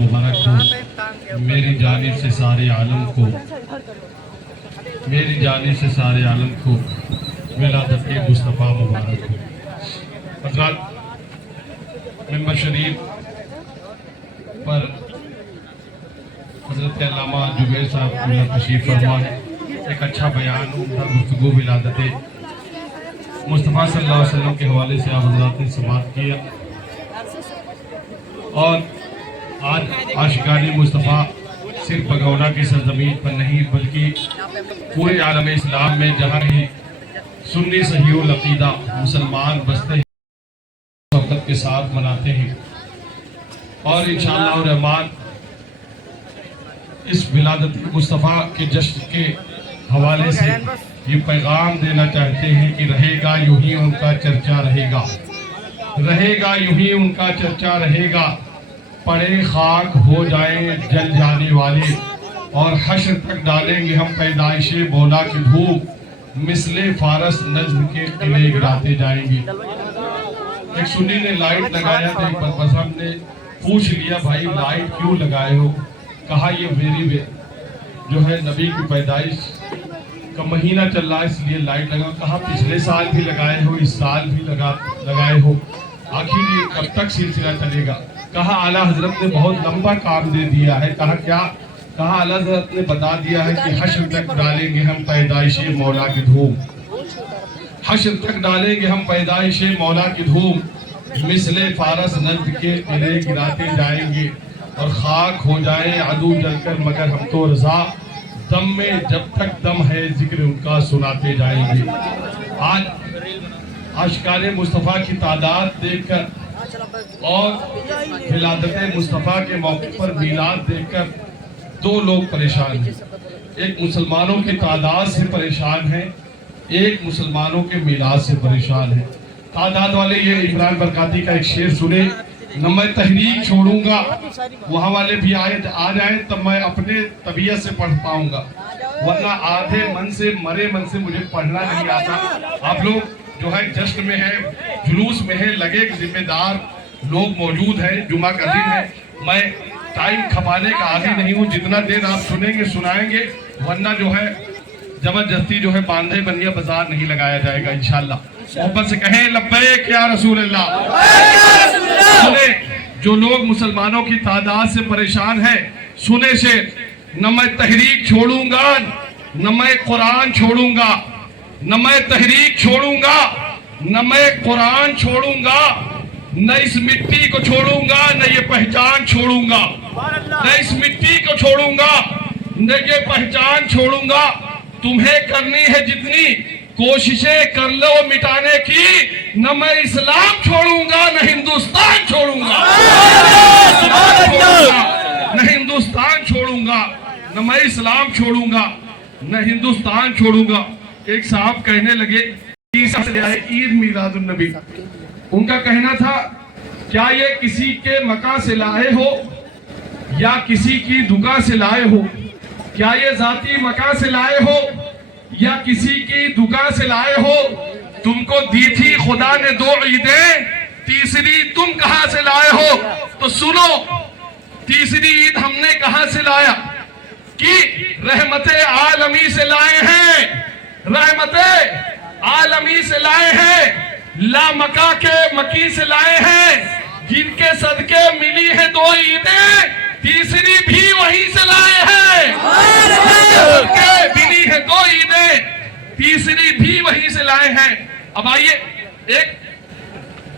मुबारक हो मेरी जानिब से सारे आलम को, मेरी जानिब से सारे आलम को विलादत मुस्तफ़ा मुबारक हो। हज़रात, मिंबर शरीफ पर हज़रत अल्लामा जुबैर साहब तशरीफ़ फरमा है। एक अच्छा बयान उनका गुफ्तगू विलादत मुस्तफ़ा सल्लल्लाहु अलैहि वसल्लम के हवाले से आप हज़रात ने समाअत किया। और आज आशिकाने मुस्तफ़ा सिर्फ भगौना की सरजमीन पर नहीं बल्कि पूरे आलम इस्लाम में जहाँ भी सुन्नी सहीउल अक़ीदा मुसलमान बसते हैं शौक़त के साथ मनाते हैं। और इंशाअल्लाह रहमान इस विलादत मुस्तफ़ा के जश्न के हवाले से ये पैगाम देना चाहते हैं कि रहेगा यूं ही उनका चर्चा रहेगा, रहेगा यूं ही उनका चर्चा रहेगा। पड़े खाक हो जाएं जल जाने वाले और हश्र तक डालेंगे हम पैदाइशे मौला की धूप, मिसले फारस नज्म के किले गिराते जाएंगे। एक सुन्नी ने लाइट लगाया था, एक बस हमने पूछ लिया भाई लाइट क्यों लगाए हो? कहा ये मेरी जो है नबी की पैदाइश का महीना चल रहा है इसलिए लाइट लगा। कहा पिछले साल भी लगाए हो, इस साल भी लगाए हो, आखिर ये कब तक सिलसिला चलेगा? कहा आला हजरत ने बहुत लंबा काम दे दिया है। कहा क्या? कहा आला हजरत ने बता दिया है कि हश्र तक डालेंगे हम पैदाइशे मौला की धूम, हश्र तक डालेंगे हम पैदाइशे मौला की धूम, मिसले फारस नज्म के किले गिराते जाएंगे और खाक हो जाए अदू जलकर मगर हम तो रजा, दम में जब तक दम है जिक्र उनका सुनाते जाएंगे। आज आशिकाने मुस्तफ़ा की तादाद देखकर और विलादत मुस्तफ़ा के मौके पर मीलाद देखकर दो लोग परेशान हैं। एक मुसलमानों की तादाद से परेशान है, एक मुसलमानों के मीलाद से परेशान है। तादाद वाले ये इमरान बरकाती का एक शेर सुने, न मैं तहरीक छोड़ूंगा, वहाँ वाले भी आ जाए तब मैं अपने तबीयत से पढ़ पाऊंगा, वरना आधे मन से मरे मन से मुझे पढ़ना नहीं आता। आप लोग जो है जश्न में है, जुलूस में है, लगे जिम्मेदार लोग मौजूद हैं, जुमा का दिन है। मैं टाइम खपाने का आदी नहीं हूँ, जितना देर आप सुनेंगे सुनाएंगे, वरना जो है जबरदस्ती जो है बांधे बनिया बाजार नहीं लगाया जाएगा इंशाअल्लाह। मोहब्बत से कहें लब्बैक या रसूल अल्लाह। जो लोग मुसलमानों की तादाद से परेशान है, सुने से, न मैं तहरीक छोड़ूंगा, न मैं कुरान छोड़ूंगा, न मैं तहरीक छोड़ूंगा, न मैं कुरान छोड़ूंगा, न इस मिट्टी को छोड़ूंगा, न ये पहचान छोड़ूंगा, न इस मिट्टी को छोड़ूंगा, न ये पहचान छोड़ूंगा। तुम्हें करनी है जितनी कोशिशें कर लो मिटाने की, न मैं इस्लाम छोड़ूंगा न हिंदुस्तान छोड़ूंगा, न हिंदुस्तान छोड़ूंगा, न मैं इस्लाम छोड़ूंगा न हिंदुस्तान छोड़ूंगा। एक साहब कहने लगे ईद मिलादुन नबी, उनका कहना था क्या ये किसी के मका से लाए हो या किसी की दुका से लाए हो? क्या ये जाती मका से लाए हो या किसी की दुका से लाए हो? तुमको दी थी खुदा ने दो ईदें, तीसरी तुम कहां से लाए हो? तो सुनो, तीसरी ईद हमने कहां से लाया कि रहमते आलमी से लाए हैं, रहमते आलमी से लाए हैं, ला मका के मकी से लाए हैं, जिनके सदके मिली है दो ईदें, तीसरी भी वहीं से लाए हैं। मिली है दो ईदें, तीसरी भी वहीं से लाए हैं। अब आइए एक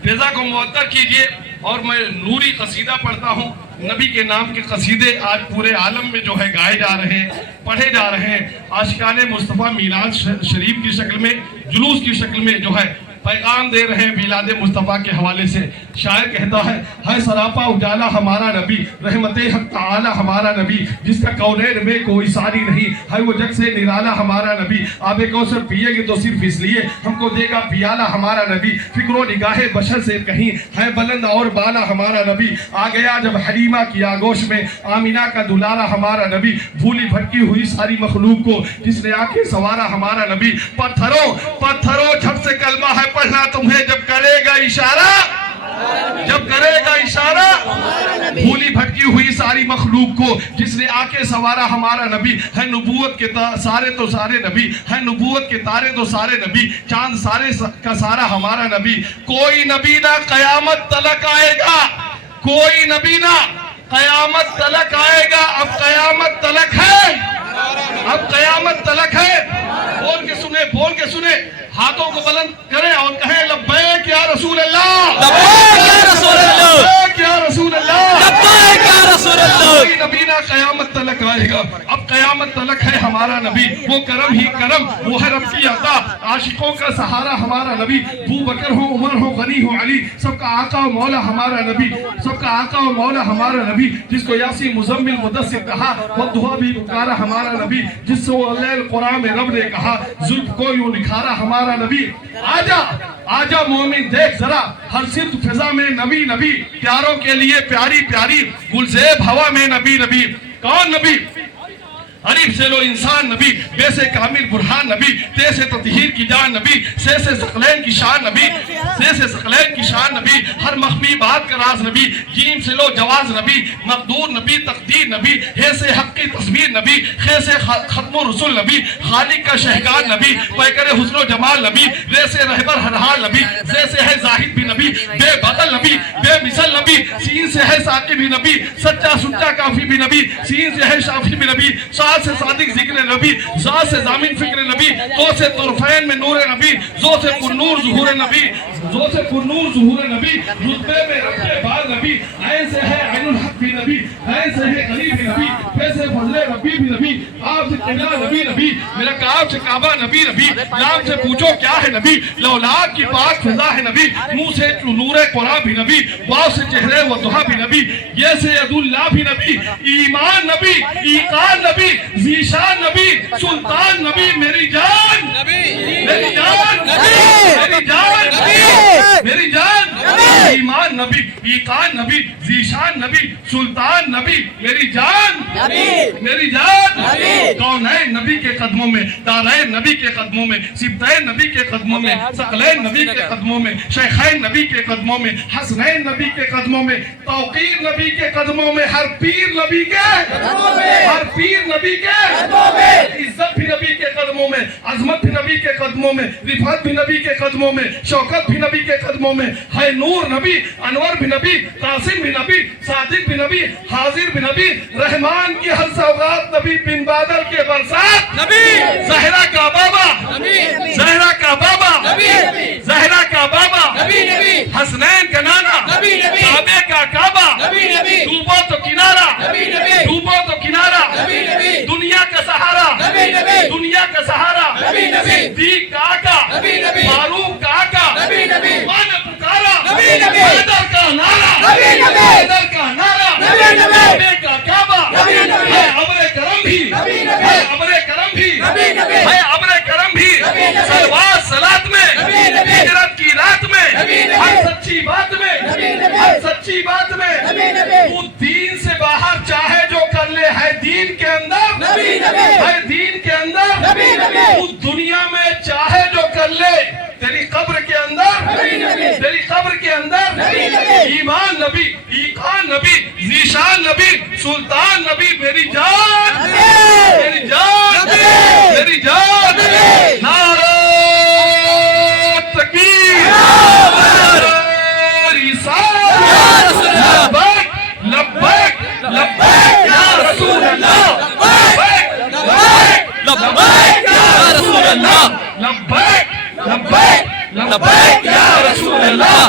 फिजा को मुअत्तर कीजिए और मैं नूरी कसीदा पढ़ता हूँ। नबी के नाम के कसीदे आज पूरे आलम में जो है गाए जा रहे हैं, पढ़े जा रहे हैं। आशिकाने मुस्तफ़ा मीलाद शरीफ की शक्ल में, जुलूस की शक्ल में जो है पैगाम दे रहे हैं मिलाद मुस्तफ़ा के हवाले से। शायर कहता है सरापा उजाला हमारा नबी, रहमते हक ताला हमारा नबी, जिसका कौनैन में कोई सारी नहीं, है वो जग से निराला हमारा नबी। आबे कौसर पिएंगे तो सिर्फ इसलिए हमको देगा पियाला हमारा नबी, फिक्रो निगाहे बशर से कहीं है बुलंद और बाला हमारा नबी। आ गया जब हलीमा की आगोश में आमिना का दुलारा हमारा नबी, भूली भटकी हुई सारी मखलूक को जिसने आंखें सवारा हमारा नबी। पत्थरों पत्थरों झट से कलमा है पढ़ना तुम्हें जब करेगा इशारा, جب کرے گا اشارہ بھولی بھٹکی ہوئی ساری مخلوق کو، جس نے آکے سوارا ہمارا نبی ہے، نبوت کے سارے تو سارے نبی ہے، نبوت کے تارے تو سارے نبی، چاند سارے کا سارا ہمارا نبی۔ کوئی نبی نہ قیامت تلک آئے گا، کوئی نبی نہ قیامت تلک آئے گا۔ اب قیامت تلک ہے، اب قیامت تلک ہے۔ بول کے سنے، بول کے سنے، ہاتھوں کو بلند کریں اور کہیں لبیک یا رسول اللہ، لبیک یا رسول اللہ، لبیک یا رسول اللہ، لبیک یا رسول اللہ۔ کوئی نبی نہ قیامت تلک آئے گا۔ اب قیامت تلک ہے ہمارا نبی، وہ کرم ہی کرم، وہ ہے رب کی عطا، عاشقوں کا سہارا ہمارا نبی۔ ابو بکر ہو، عمر ہو، غنی ہو، علی، سب کا آقا و مولا ہمارا نبی، سب کا آقا و مولا ہمارا نبی۔ جس کو یاسین مزمل مدثر کہا، والضحیٰ بھی پکارا ہمارا نبی، جس کو اللیل قرآن میں رب نے کہا، زلف کو یوں نکھارا ہمارا نبی۔ آجا آجا مومن دیکھ ذرا، ہر صرف فضا میں نبی نبی، پیاروں کے لیے پیاری پیاری، گلزیب ہوا میں نبی نبی۔ کون نبی؟ عریف سے لو انسان نبی، بے سے کامل برہان نبی، تے سے تطہیر کی جان نبی، سے ثقلین کی شان نبی، سے ثقلین کی شان نبی، ہر مخفی بات کا راز نبی، جیم سے لو جواز نبی، مقدور نبی، تقدیر نبی، ہے سے حق کی تصویر نبی، خے سے ختم الرسل نبی، خالق کا شہکار نبی، پیکر حسن و جمال نبی، رے سے رہبر ہر حال نبی، سے ہے زاہد بھی نبی، بے بدل نبی، بے مثل نبی، سین سے ہے ساقی بھی نبی، سچا سچا کافی بھی نبی، سین سے ہے شافی بھی نبی، سے صادق ذکر نبی، ذات سے ضامن فکر نبی، تو سے طرفین میں نور نبی، زو سے پر نور ظہور نبی، زو سے پر نور ظہور نبی، رتبے میں رب کے بار نبی، عین سے ہے عین الحق بھی نبی، عین سے ہے غنی بھی نبی، پہ سے فضل ربی بھی نبی، آپ سے قبلہ نبی نبی، میرا کعب سے کعبہ نبی نبی، لام سے پوچھو کیا ہے نبی، لولاک کی پاک فضا ہے نبی، منہ سے نور قرآن بھی نبی، واو سے چہرے و ضحا بھی نبی، یہ سے ید اللہ بھی نبی، ایمان نبی، ایقان نبی، ذیشان نبی، سلطان نبی، میری جان، میری جان، میری جان، میری جان، ایمان نبی، ایقان نبی، ذیشان نبی، سلطان نبی، میری جان، میری جان۔ کونین نبی کے قدموں میں، دارین نبی کے قدموں میں، سبتین نبی کے قدموں میں، ثقلین نبی کے قدموں میں، شیخین نبی کے قدموں میں، حسنین نبی کے قدموں میں، توقیر نبی کے قدموں میں، ہر پیر نبی کے قدموں میں، ہر پیر نبی کے قدموں میں، عزت بھی نبی کے قدموں میں، عظمت بھی نبی کے قدموں میں، رفعت بھی نبی کے قدموں میں، شوکت بھی نبی کے قدموں میں، ہے نور نبی، انور بھی نبی، قاسم بھی نبی، صادق بھی نبی، حاضر بھی نبی، رحمان کی ہر سوغات نبی، بن بادل کے برسات نبی، زہرا کا بابا نبی، زہرا کا بابا نبی، زہرا کا بابا نبی، حسنین کا نانا نبی، کعبے کا کعبہ نبی، ڈوبو تو کنارہ نبی، ڈوبو تو کنارہ نبی، دنیا کا سہارا دنیا کا سہارا، صدیق کا آقا، فاروق کا آقا، ماں نے پکارا، حیدر کا نعرہ، حیدر کا نعرہ، کعبے کا کعبہ، ہے ابر کرم بھی، ہے ابر کرم بھی، ہے ابر کرم بھی، صلوات صلات میں، ہجرت کی رات میں، ہر سچی بات میں، ہر سچی بات میں، وہ دین سے باہر چاہے جو کر لے، ہے دین کے اندر، ہے دین کے اندر، وہ دنیا میں چاہے جو کر لے، تیری قبر کے اندر، تیری قبر کے اندر، ایمان نبی، ایقان نبی، ذیشان نبی، سلطان نبی، میری جان، میری جان، میری جان، نعرہ تکبیر، نعرہ رسالت، لبیک لبیک لبیک یا رسول اللہ، لبیک لبیک لبیک یا رسول اللہ، لبیک لبیک لبیک یا رسول اللہ۔